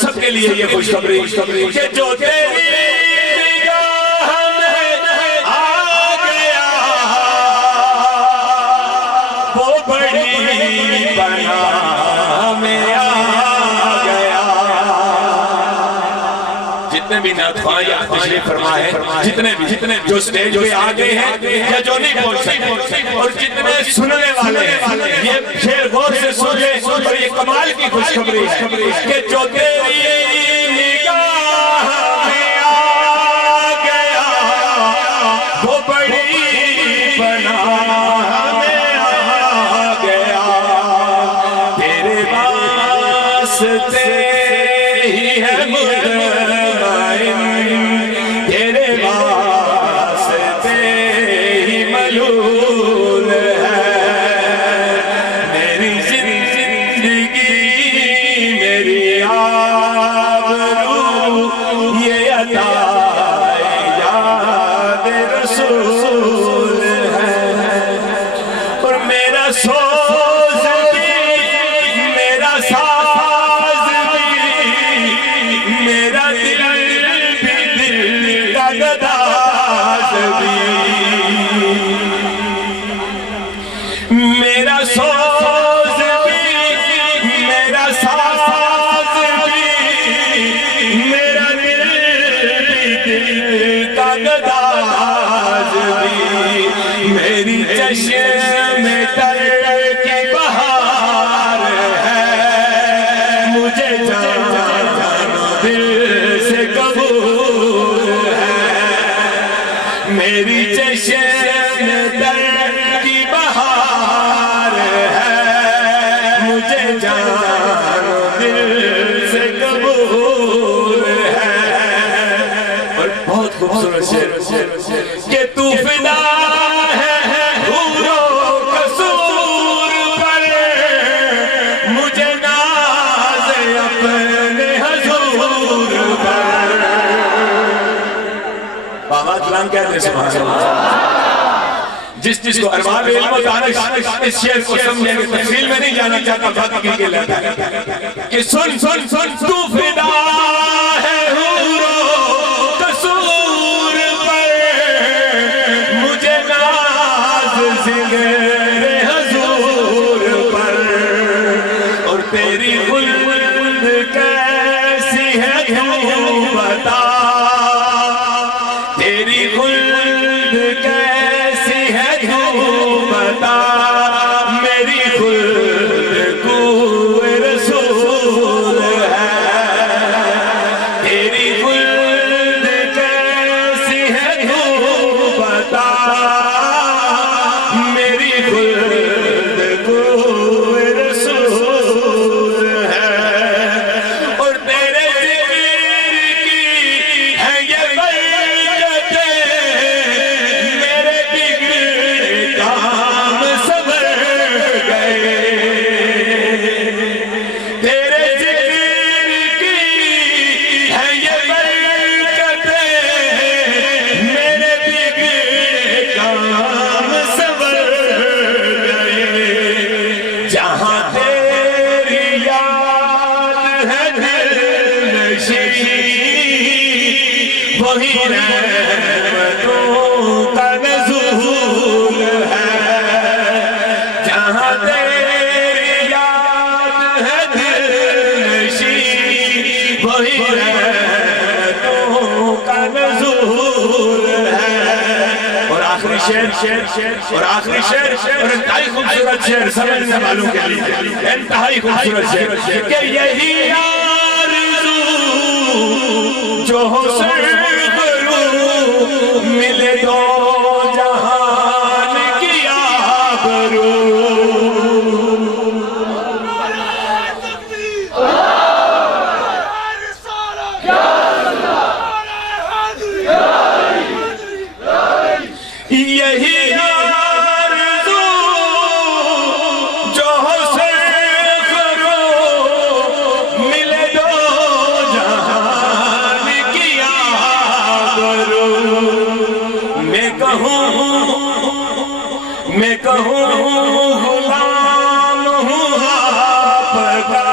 سب کے لیے یہ خوشخبری کہ جو تیری نگاہ میں آ گیا وہ بڑی پناہ میں آ گیا. جتنے بھی ناتخواں یہاں تشریف فرما ہے، جتنے بھی جو سٹیج پہ آگے ہیں یا جو نہیں پہنچ سکتے، اور جتنے سننے والے ہیں یہ شعر غور سے سنے اور یہ کمال کی خوشخبری ہے کہ جو تیری نگاہ میں آ گیا وہ بڑی پناہ میں آ گیا. تیرے واسطے ہی ہے میرا سوز بھی انداز بھی میری چشم تر کی بہار ہے مجھے جانا دل سے قبول ہے میری چشم تر کی بہار ہے مجھے جانا دل سے قبول ہے اور بہت خوبصورت شعر کہ تو فدا ہے حور و قصور پر مجھے ناز اپنے حضور پر بابا کلام کہتے ہیں سبحان اللہ جس کو ارباب علم و دانش اس شعر کو سمجھیں گے تفصیل میں نہیں جانا چاہتا بات کے لیتا ہے کہ سن تو فدا ہے حور و قصور پر مجھے ناز ذکر حضور پر اور تیری خلد کیسی ہے کیوں بتا تیری خلد کیسی ہے کیوں بتا میری خلد کو رسول ہے تیری خلد کیسی ہے کیوں بتا میری خلد کو رسول ہے اور تیرے ذکر کی ہے یہ برکتیں میرے بگڑے کام سنور گئے تیرے ذکر کی ہے یہ برکتیں میرے بگڑے کام سنور گئے جہاں تیری یاد ہے دل نشین وہی رحمتوں کا نزول ہے جہاں تیری یاد ہے دل نشین وہی رحمتوں کا نزول ہے اور آخری شعر اور انتہائی خوبصورت شعر سمجھنے والوں کے لیے انتہائی خوبصورت شعر کہ یہی آرزو جو ہو سرگرو ملے دو جہان کی آبرو یہی آرزو جو ہو سرگرو ملے دو جہان کی آبرو میں کہوں غلام ہوں آپ کا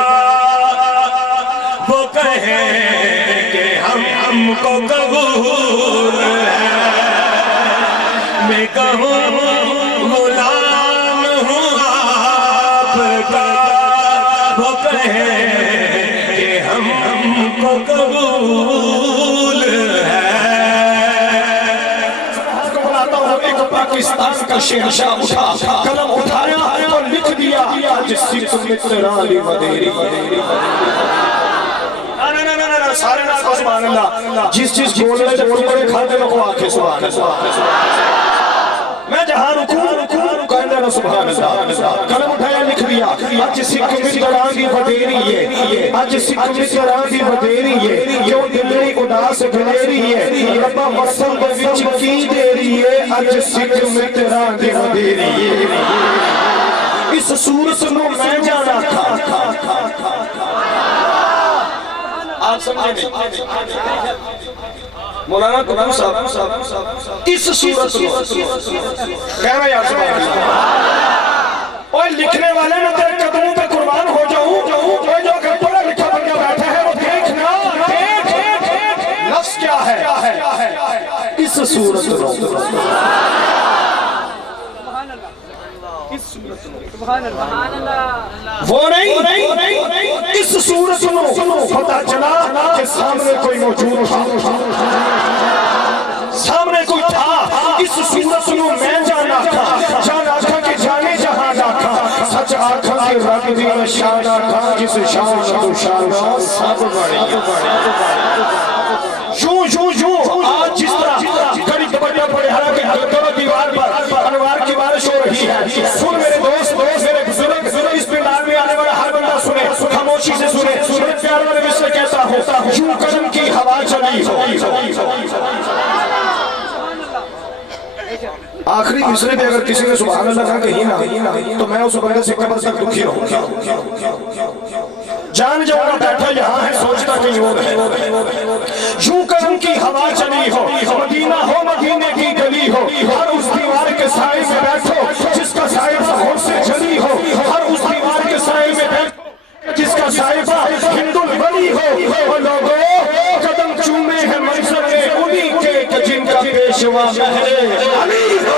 وہ کہیں کہ ہم کو قبول ہے میں کہوں غلام ہوں آپ کا وہ کہیں کہ ہم کو قبول ہے پاکستان کا شہنشاہ اٹھا قلم اٹھایا اور لکھ دیا آج سکھ مترالی مدیری سارے نہ کو سبحان اللہ جس بولنے سے ٹکڑے کھاتے نہ کو آنکھیں سبحان اللہ میں جہاں رکھوں کہنے نہ سبحان اللہ قلم اٹھایا لکھ دیا آج سکھ مترالی مدیری ہے آج سکھ مترالی مدیری ہے جو دلی اداس گلیری ہے ربا وصل بچ کی دیری ہے آج سکھ مترالی مدیری ہے اس صورت نو میں جانا تھا آپ سمجھے نہیں مولانا قدم صاحب اس صورت کہنا یا سبحان اللہ اور لکھنے والے میں تیرے قدموں پہ قربان ہو جاؤں اور جو اگر پڑھا لکھا بندہ بیٹھا ہے وہ دیکھنا لفظ کیا ہے اس صورت وہ نہیں اس صورت میں پتہ چلا کہ سامنے کوئی موجود تھا شانہ کا جس شان تو شانہ سب یوں آج جس طرح کڑی دوپٹہ پڑے حالانکہ حلقوں دیوار پر انوار کی بارش ہو رہی ہے. سن میرے دوست میرے بزرگ اس پنڈال میں آنے والا ہر بندہ سنے, خاموشی سے سنے. میرے پیار والے مصرع کہتا ہوں یوں قدم کی ہوا چلی ہو. آخری مصرع پہ اگر کسی نے سبحان اللہ کہا کہیں نہ تو میں اس بندے سے قبر تک دکھی رہوں گا. جان جاؤں بیٹھا یہاں ہے سوچتا کہیں اور ہے. یوں قدم کی ہوا چلی ہو, مدینہ ہو مدینے کی گلی ہو, ہر اس دیوار کے سائے میں بیٹھو جس کا سائبہ ہو سے جلی ہو. ہر اس دیوار کے سائے میں بیٹھو جس کا سائبہ ہند الولی ہو. وہ لوگوں قدم چومے ہیں منظر انہی کے کہ جن کا پیشوا مہر علی ہو.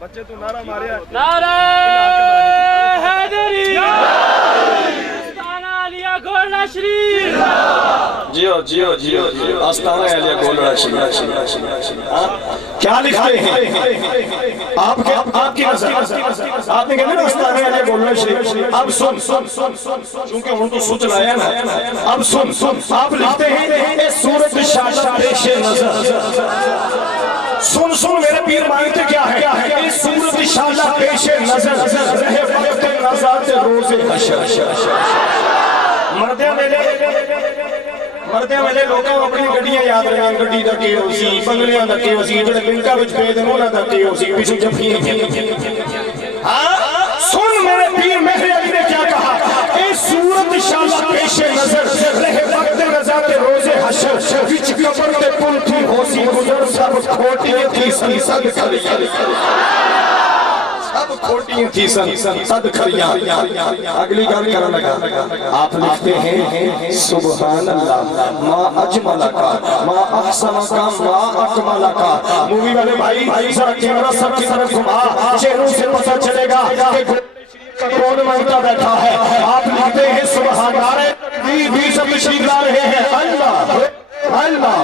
بچے تو نعرہ مارے ہیں. نعرہ حیدری آستانہ علیہ گولڈ شریف. جیو آستانہ علیہ گولڈ شریف. کیا لکھتے ہیں آپ کی نظر آپ نے کہا نا آستانہ علیہ گولڈ شریف. اب سن چونکہ ہم تو سوچ رہے ہیں نا. اب سن آپ لکھتے ہیں اے صورت شاشہ پیش نظر. سن میرے پیر مانگتے کیا ہے اے صورت شاشہ پیش نظر رہے وقت نظارت روز حشر. مردے ملے لوگوں اپنی گڑیاں یاد رہے ہیں. گڑی دا کے ہو سی, بنگلیاں دا کے ہو سی, جڑے بنکا وچ پے دے انہاں دا کے ہو سی, پیچھے جفی. سن میرے پیر مہر علی نے کیا کہا اے صورت شاشہ پیش نظر رہے وقت نظارت روز حشر وچ قبر تے پل تھی ہو سی گزر سب کھوٹیاں تھی سن صد کھڑیاں. سب کھوٹیاں تھی سن صد کھڑیاں. اگلی گل کرنے لگا. آپ لکھتے ہیں سبحان اللہ ما اجمل کا ما احسن کا ما اکمل کا. مووی والے بھائی ذرا کیمرہ سب کی طرف گھما, چہروں سے پتہ چلے گا کہ کون مانگتا بیٹھا ہے. آپ لکھتے ہیں سبحان اللہ بھی سب تشریف لا رہے ہیں. اللہ اللہ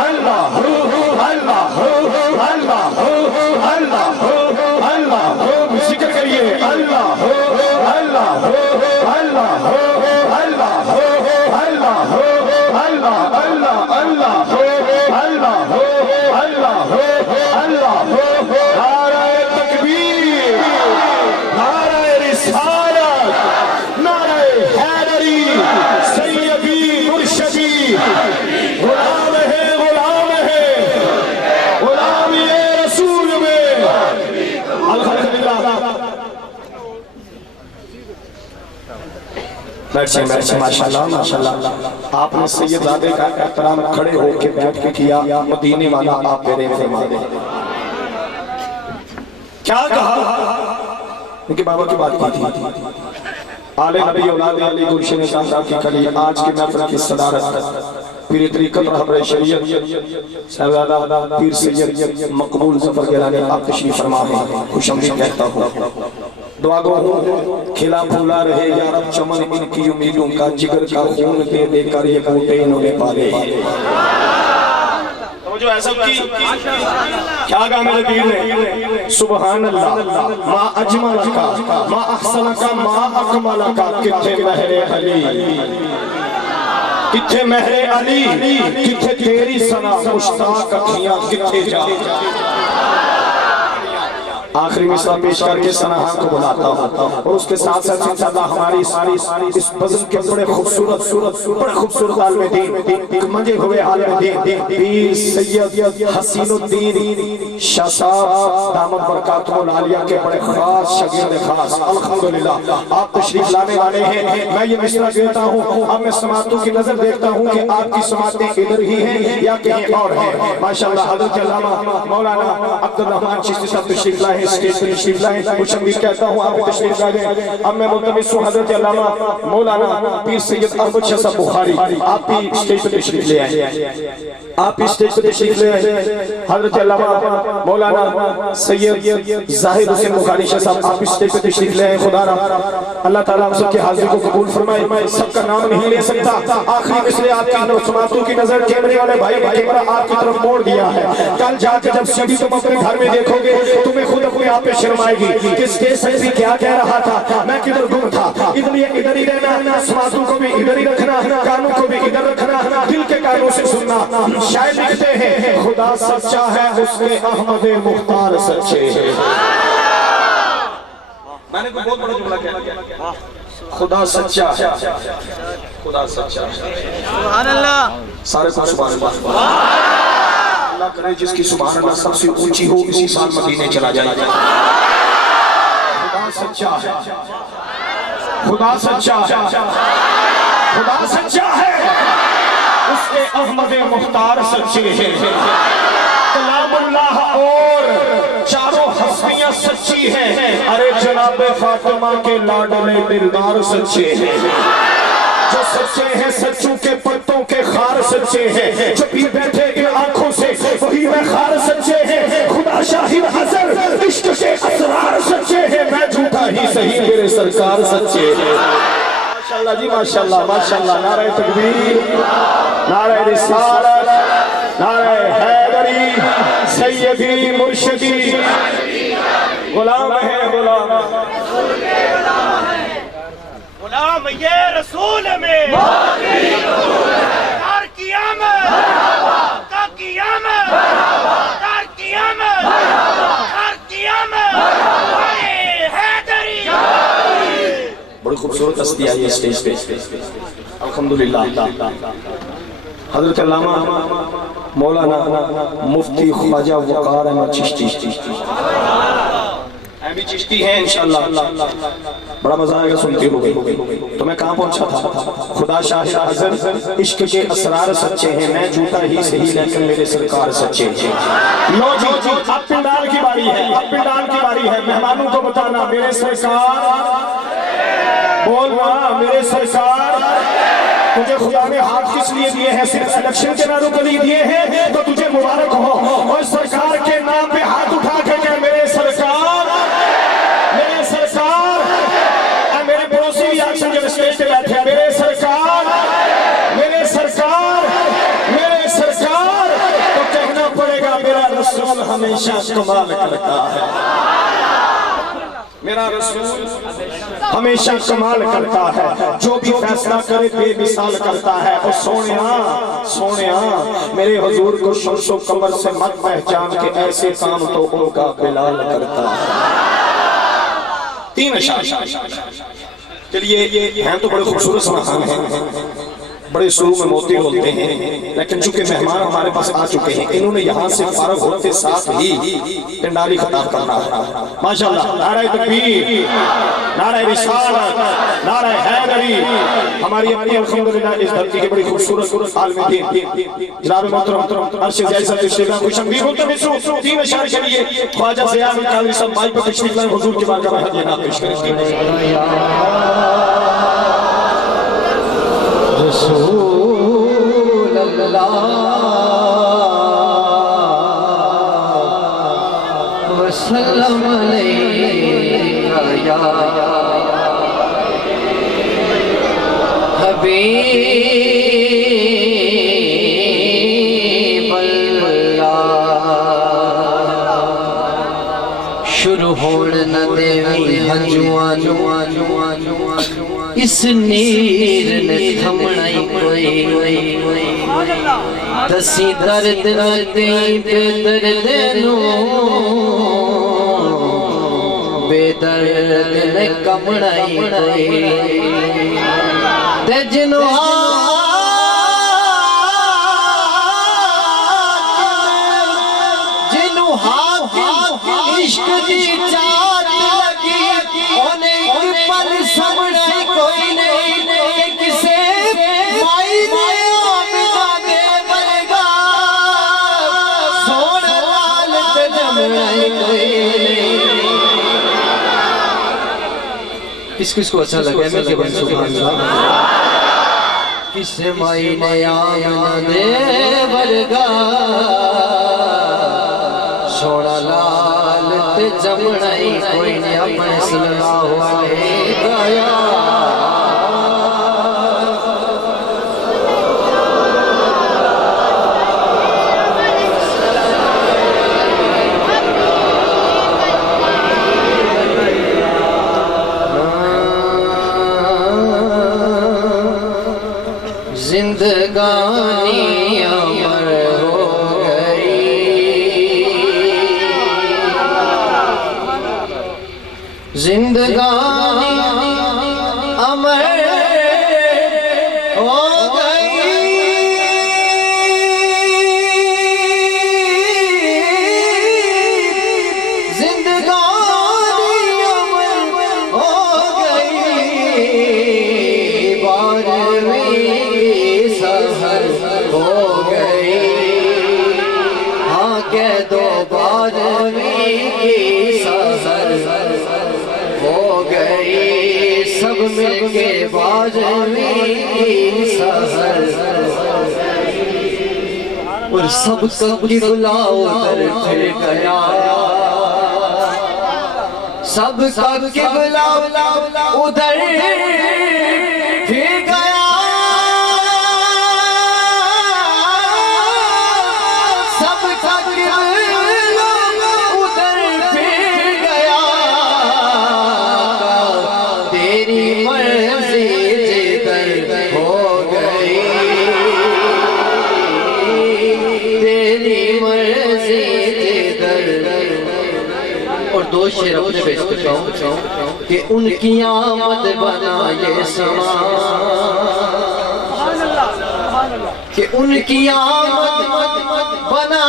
اللہ اللہ اللہ اللہ ذکر کریے. اللہ اللہ اللہ اللہ اللہ اللہ اللہ اللہ اللہ اللہ. نعرہ تکبیر, نعرہ رسالت, نعرہ حیدری, سیدی مرشدی. غلام ہے غلام یہ رسول میں. الحمدللہ. ماشاءاللہ آپ نے سید زادے کا احترام کھڑے ہو کے بیٹھ کے کیا. مدینے والا آپ میرے فرما دے. کیا کہا ان کے بابا کی بات کی تھی. آل نبی اولاد علی گلشن صاحب کی کلی آج کی محفل کی صدارت پیر طریقت رہبر شریعت صاحبزادہ پیر سید مقبول ظفر گیلانی آپ تشریف فرما ہیں. خوش آمدید کہتا ہوں. دعا گو ہوں کھلا پھولا رہے یا رب چمن ان کی امیدوں کا, جگر کا خون دے دے کر یہ بوٹے انہوں نے پالے. جو ایسا کی کیا کہا میرے پیر نے سبحان اللہ ما اجمل کا ما احسن کا ما اکمل کا. کتھے مہر علی, کتھے مہر علی, کتھے تیری ثنا مشتاق اکھیاں کتھے جا. آخری مصرع پیش کر کے ثناء کو بلاتا ہوں اور اس کے ساتھ ساتھ انشاءاللہ ہماری اس بزم کے بڑے خوبصورت عالم دین منجے ہوئے عالم دین پیر سید حسین الدین شاہ صاحب دامت برکاتہ العالیہ کے بڑے خاص شاگرد خاص الحمدللہ آپ تشریف لانے والے ہیں. میں یہ مصرع کہتا ہوں, اب میں سماعتوں کی نظر دیکھتا ہوں کہ آپ کی سماعتیں ادھر ہی ہیں یا کہیں اور ہیں. ماشاءاللہ حضرت علامہ مولانا عبدالرحمن چشتی صاحب تشریف لائے ہیں اسٹیج پر تشریف لائیں خوش آمدید کہتا ہوں آپ تشریف لائیں اب میں ملتمس ہوں حضرت علامہ مولانا پیر سید احمد شاہ صاحب بخاری آپ بھی اسٹیج پر تشریف لے آئیں آپ بھی اسٹیج پر تشریف لے آئیں حضرت علامہ مولانا سید زاہد حسین بخاری شاہ صاحب آپ بھی اسٹیج پر تشریف لے آئیں خدا را اللہ تعالیٰ ہم سب کی حاضری کو قبول فرمائے سب کا نام نہیں لے سکتا آخری اس لیے آپ کی سماعتوں کی نظر کیمرے والے بھائی کیمرہ آپ کی طرف موڑ دیا ہے کل جا کے جب سیڑھی تم اپنے گھر میں دیکھو گے تمہیں خود اپنے آپ پہ شرم آئے گی کہ اسٹیج سیکٹری کیا کہہ رہا تھا میں کدھر گم تھا ادھر ہی رہنا سماعتوں کو بھی ادھر ہی رکھنا کانوں کو بھی ادھر رکھنا دل کے کانوں سے سننا شاعر لکھتے ہیں خدا سچا ہے اس کے احمد مختار سچے ہیں میں نے کوئی بہت بڑا جملہ کہا خدا سچا ہے خدا سچا ہے سبحان اللہ سارے کو سبحان اللہ اللہ کرے جس کی سبحان اللہ سب سے اونچی ہو اسی سال مدینے چلا جائے خدا سچا ہے خدا سچا ہے خدا سچا ہے اس کے احمد مختار سچے ہیں کلام اللہ اور چاروں حسبیاں سچی ہیں ارے جناب فاطمہ کے لاڈلے دلدار سچے ہیں جو سچے ہیں سچوں کے پتوں کے خار سچے ہیں جو پی بیٹھے ان آنکھوں سے وہی میں خار سچے ہیں خدا شاہد حضر عشق کے اسرار سچے ہیں میں جھوٹا ہی صحیح میرے سرکار سچے ہیں ماشاءاللہ جی ماشاءاللہ ماشاءاللہ نعرہ تکبیر نعرہ رسالت نعرہ حیدری سیدی مرشدی غلام ہے غلام غلام یہ رسول میں دار قیامت کا قیامت دار قیامت دار قیامت حیدری بڑی خوبصورت ہستی آئی ہے اسٹیج پہ الحمدللہ حضرت علامہ مولانا مفتی خواجہ وقار احمد چشتی ہم بھی چشتی ہیں انشاءاللہ بڑا مزہ آئے گا سنتے ہوئے تو میں کہاں پہنچا تھا خدا شاہد حضر عشق کے اسرار سچے ہیں میں جھوٹا ہی صحیح لیکن میرے سرکار سچے ہیں لو جی اب پنڈال کی باری ہے اب پنڈال کی باری ہے مہمانوں کو بتانا میرے سرکار بولنا میرے سرکار تجھے خدا نے ہاتھ کس لیے دیے ہیں صرف الیکشن کے ناموں کے لیے دیے ہیں تو تجھے مبارک ہو اور سرکار کے نام پہ ہاتھ اٹھا کے کہ میرے سرکار میرے پڑوسی بھی آکشن جب اسٹیج پہ بیٹھے ہیں میرے سرکار میرے سرکار میرے سرکار تو کہنا پڑے گا میرا رسول ہمیشہ کمال کرتا ہے میرا رسول ہمیشہ کمال کرتا ہے جو بھی فیصلہ کرے بے مثال کرتا ہے اور سونیا میرے حضور کو شمس و قمر سے مت پہچان کے ایسے کام تو ان کا بلال کرتا ہے تین اشعار چلیے ہیں تو بڑے خوبصورت سماعان ہیں بڑے سرور میں موتی بولتے ہیں لیکن چونکہ مہمان ہمارے پاس آ چکے ہیں انہوں نے یہاں سے فارغ ہوتے ساتھ ہی پنڈالی خطاب کرنا ہے ماشاءاللہ نعرہ تکبیر نعرہ رسالت نعرہ حیدری ہماری اپنی الحمدللہ اس دھرتی کے بڑی خوبصورت عالم دین جناب محترم عرش جائزہ تشریف خوش آمدید ملتمس تین اشعار کے لیے خواجہ ضیاء احمد قادری صاحب مائک پر تشریف لائیں حضور کے بارگاہ میں ہدیہ نعت پیش کریں رسول اللہ وسلم علیکہ یا حبیب اللہ شروع ہوڑ نہ دیوی ہنجوان اس نیر نے تھمڑائی کوئی دسی درد ندی بے درد نو بے درد نے کمڑائی کوئی تے جنو ہاتھ عشق دی چاہت لگی انہیں ایک پل سمڑائی کوئی نہیں کسے مائی آمدہ دے برگا سوڑ لالت جمڑائی کوئی نہیں کس کس کو اچھا لگا ہے میں کہ بن سبحان اللہ کس مائی نے آمنہ دے ورگا سوڑا لال تے جمڑائی کوئی نے اپنے صلی اللہ علیہ گایا زندگانی امر ہو گئی زندگانی امر ہو گئی زندگانی امر ہو گئی بارہویں سحر ہو گئی ہاں کہہ دو بارہویں کی سحر ہو گئی سب مل کے بارہویں کی سحر اور سب کا قبلہ ادھر پھر گیا سب کا قبلہ ادھر پھر گیا سب کا قبلہ ادھر پھر گیا تیری مرضی جدھر ہو گئی تیری مرضی جدھر اور دو شعر اپنے پیش کرتا ہوں کہ ان کی آمد بنا یہ سما کہ ان کی آمد بنا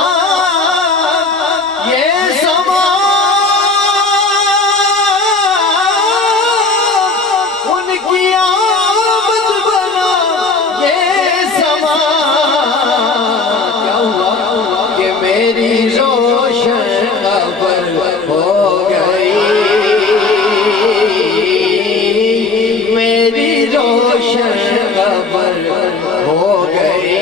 یہ سما ان کی آمد بنا یہ سما کیا ہوا کہ میری روشن قبر ہو گئی میری روشن قبر ہو گئی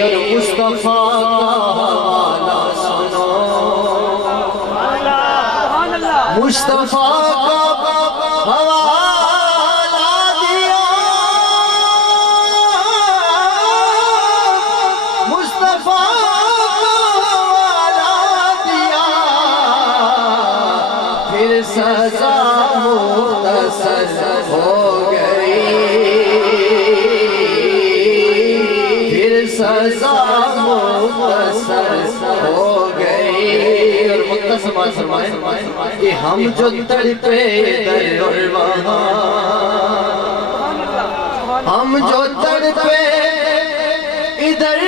اور مصطفیٰ کا حوالہ سنو مصطفیٰ کا حوالہ دیا مصطفیٰ پھر سزا مختصر ہو گئی پھر سزا مختصر ہو گئی اور مختصر بات فرمائیں کہ ہم جو تڑپے در اور وہاں ہم جو تڑپے ادھر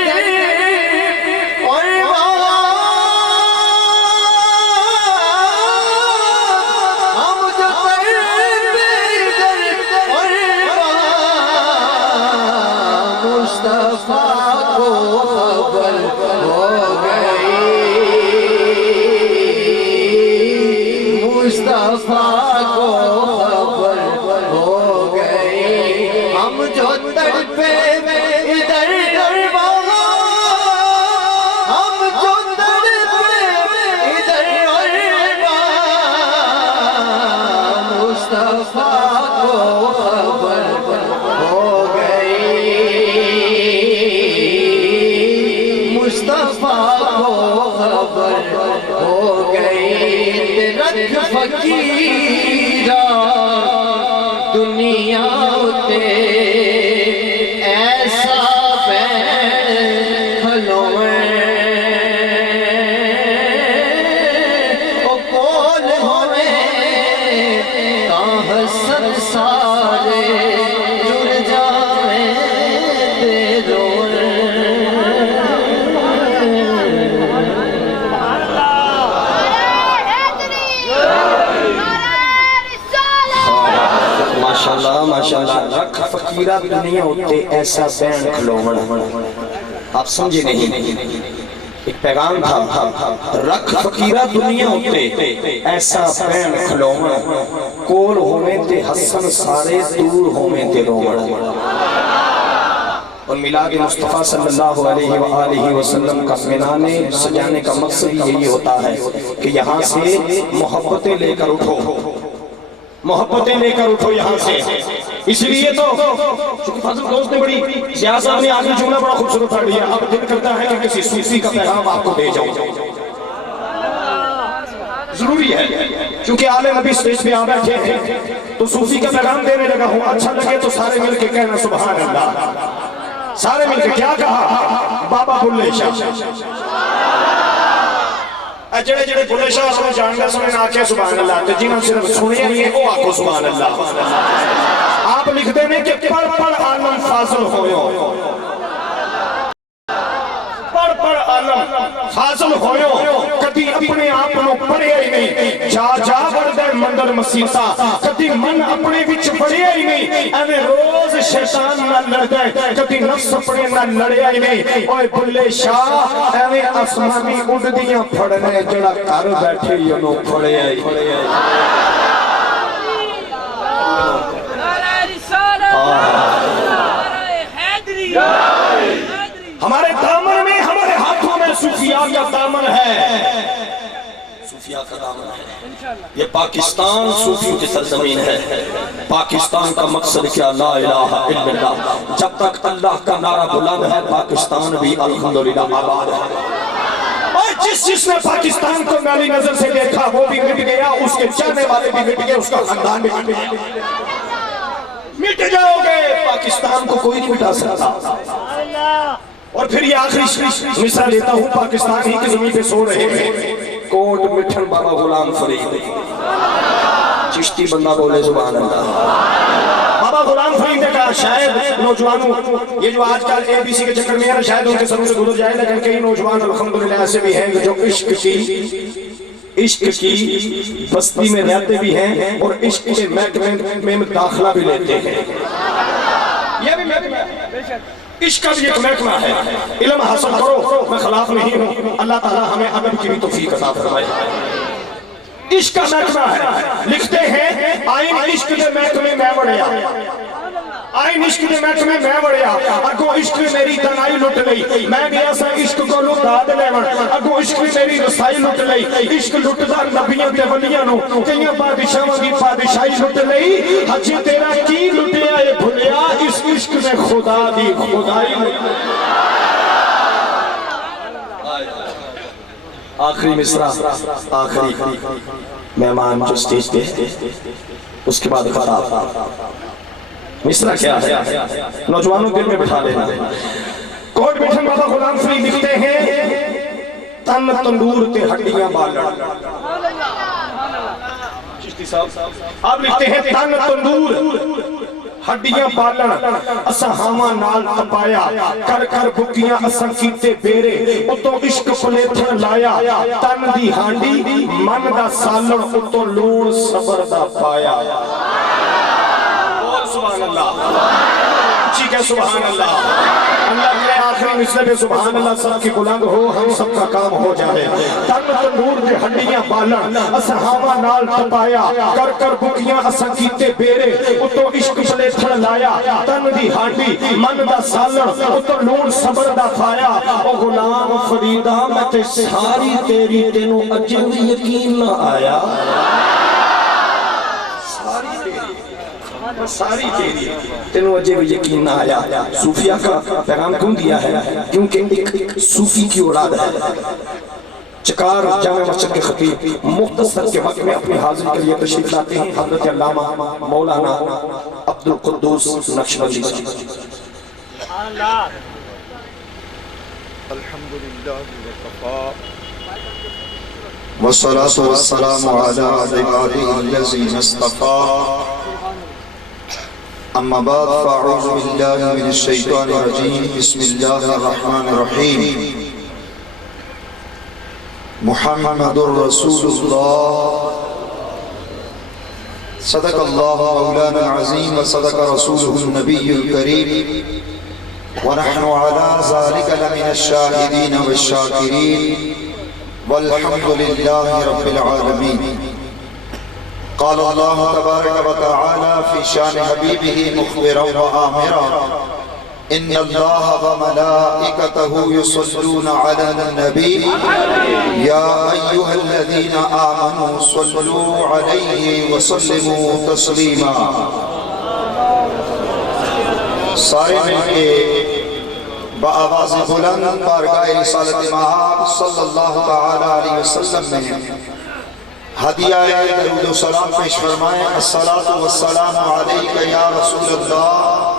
اور مصطفیٰ کو خبر ہو گئی مصطفیٰ کو خبر ہو گئی ہم جو تڑپے ادھر وہاں ہم جو تڑپے ادھر مصطفیٰ کو خبر ہو گئی مصطفیٰ کو خبر ہو گئی رکھ فقیرہ دنیا تے ایسا بین کھلویں او کول ہوئے تاں حسن سارے جڑ جائیں تے روئیں ماشاءاللہ رکھ فقیرہ دنیا ہوتے ایسا بین کھلوڑ آپ سمجھے نہیں ایک پیغام تھا رکھ فقیرہ دنیا ہوتے ایسا بین کھلوڑ کول ہونے تے حسن سارے دور ہونے تے رومڑ اور میلاد مصطفیٰ صلی اللہ علیہ وآلہ وسلم کا منانے سجانے کا مقصد یہی ہوتا ہے کہ یہاں سے محبتیں لے کر اٹھو محبتیں لے کر اٹھو یہاں سے اس لیے تو چونکہ فضل دوست نے بڑی سیاست نے آگے جملہ بڑا خوبصورت پڑھ لیا اب دل کرتا ہے کہ کسی صوفی کا پیغام آپ کو دے جاؤں ضروری ہے چونکہ آل نبی سٹیج پہ آ بیٹھے ہیں تو صوفی کا پیغام دینے لگا ہوں اچھا لگے تو سارے مل کے کہنا سبحان اللہ سارے مل کے کیا کہا بابا بلے شاہ جڑے جڑے بلے شاہ سنے جانگا سنے آکے سبحان اللہ تے جنہاں صرف سنے نہیں وہ آکو سبحان اللہ آپ لکھ دینے کہ پڑھ پڑھ عالم فاضل ہوئے پڑھ پڑھ عالم فاضل ہوئے کدی اپنے آپ نو پڑھے ہی نہیں جا جا بردے مندر مسیطہ کدی من اپنے وچ پڑھے ہی نہیں ایویں روز شیطان نہ لڑ گئے کدی نفس اپنے نہ لڑے ہی نہیں اوے بلے شاہ ایویں آسمانی اڑدیاں پھڑنے جڑا گھر بیٹھے انہوں پھڑے ہی ہمارے دامن میں ہمارے ہاتھوں میں صوفیاء کا دامن ہے صوفیاء کا دامن ہے یہ پاکستان صوفیوں کی سرزمین ہے پاکستان کا مقصد کیا لا الہ الا اللہ جب تک اللہ کا نعرہ بلند ہے پاکستان بھی الحمدللہ آباد ہے اور جس نے پاکستان کو میلی نظر سے دیکھا وہ بھی مٹ گیا اس کے چاہنے والے بھی مٹ گئے اس کا خاندان بھی مٹ گیا مٹ جاؤ گے پاکستان کو کوئی نہیں مٹا سکتا اور پھر یہ آخری مثال لیتا ہوں پاکستان ہی کی زمین پہ سو رہے ہیں کوٹ مٹھن بابا غلام فرید چشتی بندہ بولے سبحان اللہ بابا غلام فرید نے کہا شاید نوجوانوں یہ جو آج کل اے بی سی کے چکر میں ہے شاید ان کے سروں سے گزر جائے لیکن کئی نوجوان الحمدللہ ایسے بھی ہیں جو عشق کی بستی میں رہتے بھی ہیں اور عشق کے محکمے میں داخلہ بھی لیتے ہیں یہ بھی عشق کا بھی ایک محکمہ ہے علم حاصل کرو میں خلاف نہیں ہوں اللہ تعالی ہمیں ادب کی بھی توفیق عطا فرمائے عشق کا محکمہ ہے لکھتے ہیں آئین عشق کے محکمے میں بڑھیا آئین عشق کے محکمے میں بڑھیا اگو عشق میری تنائی لٹ لئی میں گیا سا عشق کو لٹا دے لیون اگو عشق میری رسائی لٹ لئی عشق لٹدار نبیوں تے ولیاں نو کئیاں بادشاہاں دی بادشاہی لٹ لئی حجی تیرا کی لٹیا اے بھلیا اس عشق میں خدا دی خدائی آخری مصرع آخری مہمان جو سٹیج پہ اس کے بعد خطاب مصرع کیا ہے نوجوانوں دل میں بٹھا لینا کوٹ مٹھن بابا غلام فرید لکھتے ہیں تن تندور تے ہڈیاں بالڑ چشتی صاحب آپ لکھتے ہیں تن تندور ہڈیاں بالڑ اسا ہاواں نال تپایا کر کر بکیاں اسا کیتے بیرے اتوں عشق پلیتھن لایا تن دی ہانڈی من دا سالن اتوں لون صبر دا پایا سبحان اللہ اچھی کہ سبحان اللہ اللہ کے آخری مصرع پہ سبحان اللہ سب کی بلند ہو ہم سب کا کام ہو جائے تن تندور دے ہڈیاں بالن اسا ہاواں نال تپایا کر کر بکیاں اسا کیتے بیرے اتوں عشق پلیتھن لایا تن دی ہانڈی من دا سالن اتوں لون صبر دا پایا او غلام فریدا میں تے ساری تیری تینوں اج بھی یقین نہ آیا ساری تیری تینوں اجے بھی یقین نہ آیا صوفیہ کا پیغام کیوں دیا ہے کیونکہ ایک صوفی کی اولاد ہے چکار جامع مسجد کے خطیب مختصر کے وقت میں اپنی حاضری کے لیے تشریف لاتے ہیں حضرت علامہ مولانا عبدالقدوس نقشبندی الحمدللہ والصلاة والسلام على عباده الذين اصطفى اما بعد فاعوذ بالله من الشيطان الرجيم بسم الله الرحمن الرحيم محمد رسول الله صدق الله مولانا العظيم وصدق رسوله النبي الكريم ونحن على ذلك لمن الشاهدين والشاكرين والحمد لله رب العالمين قال اللہ تبارک و تعالی فی شان حبیبہ مخبرا و آمرا ان اللہ و ملائکتہ یصلون علی النبی یا ایہا الذین آمنوا صلوا علیہ وسلموا تسلیما. سارے مل کے بآواز بلند بارگاہ رسالت مآب صلی اللہ تعالی علیہ وسلم میں ہدیہ درود و سلام پیش فرمائیں. الصلاۃ والسلام علیک یا رسول اللہ